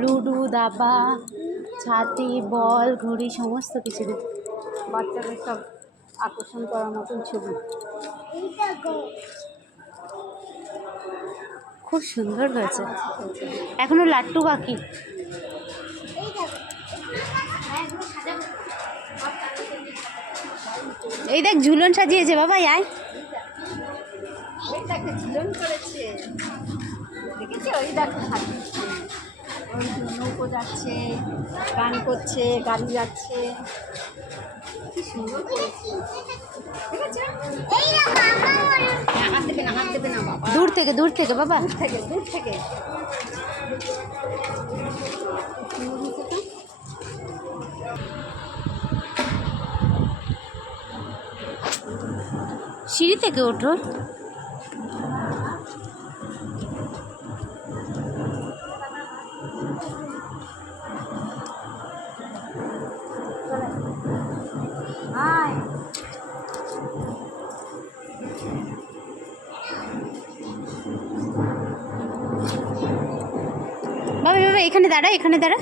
Ludo দাবা ছাতি বল ঘড়ি সমস্ত কিছু বাচ্চাদের সব আকর্ষণ করার মতন ছবি। খুব সুন্দর হয়েছে। এখনও লাট্টু বাকি। এই দেখ ঝুলন সাজিয়েছে বাবা আয়। ঝুলন করেছে। ওই দেখো ওই নৌকো যাচ্ছে গান করছে গাড়ি যাচ্ছে। কি সুন্দর দূর থেকে দূর থেকে বাবা। দূর থেকে দূর থেকে? সিঁড়ি থেকে ওঠো। বাবা বাবা এখানে দাঁড়া এখানে দাঁড়া।